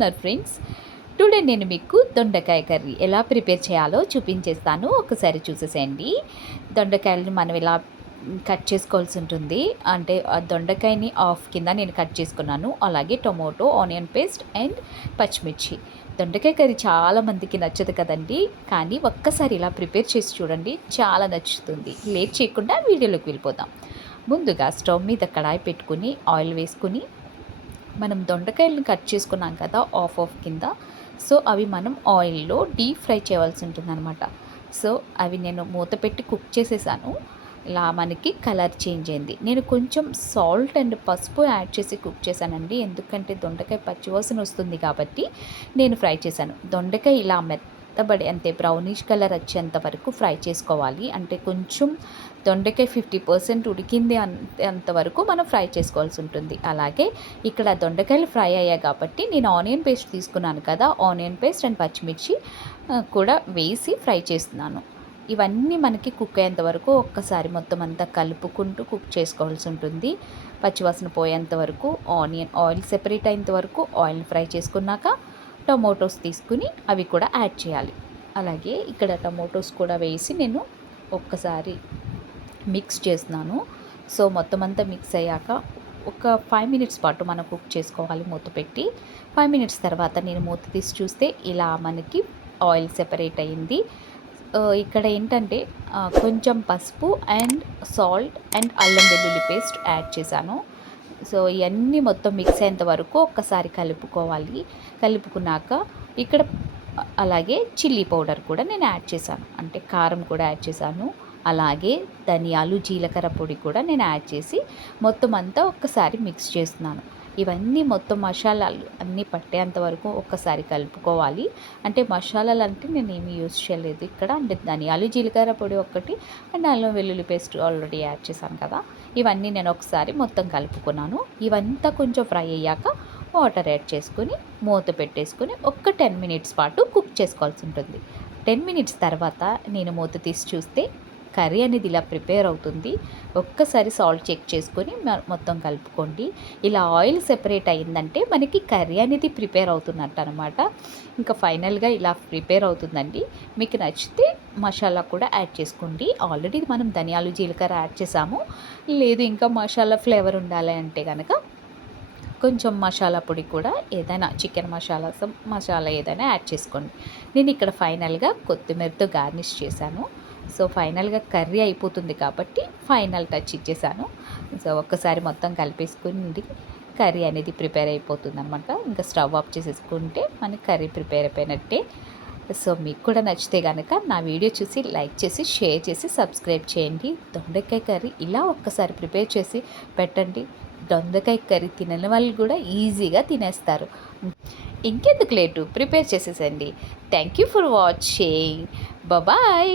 ఉన్నారు friends? Today నేను మీకు దొండకాయ కర్రీ ఎలా ప్రిపేర్ చేయాలో చూపించేస్తాను. ఒకసారి చూసేసేయండి. దొండకాయలని మనం ఇలా కట్ చేసుకోవాల్సి ఉంటుంది. అంటే ఆ దొండకాయని హాఫ్ కింద నేను కట్ చేసుకున్నాను. అలాగే టొమాటో, ఆనియన్ పేస్ట్ అండ్ పచ్చిమిర్చి. దొండకాయ కర్రీ చాలా మందికి నచ్చదు కదండీ! కానీ ఒక్కసారి ఇలా ప్రిపేర్ చేసి చూడండి, చాలా నచ్చుతుంది. లేట్ చేయకుండా వీడియోలోకి వెళ్ళిపోదాం. ముందుగా స్టవ్ మీద కడాయి పెట్టుకుని ఆయిల్ వేసుకుని మనం దొండకాయలను కట్ చేసుకున్నాం కదా హాఫ్ కింద. సో అవి మనం ఆయిల్లో డీప్ ఫ్రై చేయవలసి ఉంటుందన్నమాట. సో అవి నేను మూత పెట్టి కుక్ చేసేసాను. ఇలా మనకి కలర్ చేంజ్ అయింది. నేను కొంచెం సాల్ట్ అండ్ పసుపు యాడ్ చేసి కుక్ చేశానండి. ఎందుకంటే దొండకాయ పచ్చివాసన వస్తుంది కాబట్టి నేను ఫ్రై చేశాను. దొండకాయ ఇలా మెత్తబడి అంతే బ్రౌనిష్ కలర్ వచ్చేంత వరకు ఫ్రై చేసుకోవాలి. అంటే కొంచెం దొండకాయ 50% ఉడికింది అంతవరకు మనం ఫ్రై చేసుకోవాల్సి ఉంటుంది. అలాగే ఇక్కడ దొండకాయలు ఫ్రై అయ్యాయి కాబట్టి నేను ఆనియన్ పేస్ట్ తీసుకున్నాను కదా, ఆనియన్ పేస్ట్ అండ్ పచ్చిమిర్చి కూడా వేసి ఫ్రై చేస్తున్నాను. ఇవన్నీ మనకి కుక్ అయ్యేంత వరకు ఒక్కసారి మొత్తం అంతా కలుపుకుంటూ కుక్ చేసుకోవాల్సి ఉంటుంది. పచ్చివాసన పోయేంత వరకు ఆయిల్ సెపరేట్ అయ్యేంత వరకు ఆయిల్ని ఫ్రై చేసుకున్నాక టొమాటోస్ తీసుకుని అవి కూడా యాడ్ చేయాలి. అలాగే ఇక్కడ టొమాటోస్ కూడా వేసి నేను ఒక్కసారి మిక్స్ చేస్తున్నాను. సో మొత్తం అంతా మిక్స్ అయ్యాక ఒక 5 మినిట్స్ పాటు మనం కుక్ చేసుకోవాలి మూత పెట్టి. 5 మినిట్స్ తర్వాత నేను మూత తీసి చూస్తే ఇలా మనకి ఆయిల్ సెపరేట్ అయ్యింది. ఇక్కడ ఏంటంటే కొంచెం పసుపు అండ్ సాల్ట్ అండ్ అల్లం వెల్లుల్లి పేస్ట్ యాడ్ చేశాను. సో ఇవన్నీ మొత్తం మిక్స్ అయ్యేంత వరకు ఒక్కసారి కలుపుకోవాలి. కలుపుకున్నాక ఇక్కడ అలాగే చిల్లీ పౌడర్ కూడా నేను యాడ్ చేశాను. అంటే కారం కూడా యాడ్ చేశాను. అలాగే ధనియాలు, జీలకర్ర పొడి కూడా నేను యాడ్ చేసి మొత్తం అంతా ఒక్కసారి మిక్స్ చేస్తున్నాను. ఇవన్నీ మొత్తం మసాలాలు అన్నీ పట్టేంత వరకు ఒక్కసారి కలుపుకోవాలి. అంటే మసాలాలు అంటే నేను ఏమీ యూజ్ చేయలేదు ఇక్కడ. అంటే ధనియాలు, జీలకర్ర పొడి ఒక్కటి అండ్ అల్లం వెల్లుల్లి పేస్ట్ ఆల్రెడీ యాడ్ చేశాను కదా, ఇవన్నీ నేను ఒకసారి మొత్తం కలుపుకున్నాను. ఇవంతా కొంచెం ఫ్రై అయ్యాక వాటర్ యాడ్ చేసుకుని మూత పెట్టేసుకుని ఒక్క 10 మినిట్స్ పాటు కుక్ చేసుకోవాల్సి ఉంటుంది. 10 మినిట్స్ తర్వాత నేను మూత తీసి చూస్తే కర్రీ అనేది ఇలా ప్రిపేర్ అవుతుంది. ఒక్కసారి సాల్ట్ చెక్ చేసుకొని మొత్తం కలుపుకోండి. ఇలా ఆయిల్ సెపరేట్ అయ్యిందంటే మనకి కర్రీ అనేది ప్రిపేర్ అవుతున్నట్టు అనమాట. ఇంకా ఫైనల్గా ఇలా ప్రిపేర్ అవుతుందండి. మీకు నచ్చితే మసాలా కూడా యాడ్ చేసుకోండి. ఆల్రెడీ మనం ధనియాలు, జీలకర్ర యాడ్ చేసాము. లేదు ఇంకా మసాలా ఫ్లేవర్ ఉండాలి అంటే కనుక కొంచెం మసాలా పొడి కూడా ఏదైనా చికెన్ మసాలా ఏదైనా యాడ్ చేసుకోండి. నేను ఇక్కడ ఫైనల్గా కొత్తిమీరతో గార్నిష్ చేశాను. సో ఫైనల్గా కర్రీ అయిపోతుంది కాబట్టి ఫైనల్ టచ్ ఇచ్చేసాను. సో ఒక్కసారి మొత్తం కలిపేసుకుని కర్రీ అనేది ప్రిపేర్ అయిపోతుంది అనమాట. ఇంకా స్టవ్ ఆఫ్ చేసేసుకుంటే మనకి కర్రీ ప్రిపేర్ అయిపోయినట్టే. సో మీకు కూడా నచ్చితే కనుక నా వీడియో చూసి లైక్ చేసి షేర్ చేసి సబ్స్క్రైబ్ చేయండి. దొండకాయ కర్రీ ఇలా ఒక్కసారి ప్రిపేర్ చేసి పెట్టండి. దొండకాయ కర్రీ తినని వాళ్ళు కూడా ఈజీగా తినేస్తారు. ఇంకెందుకు లేటు, ప్రిపేర్ చేసేసండి. Thank you for watching. Bye.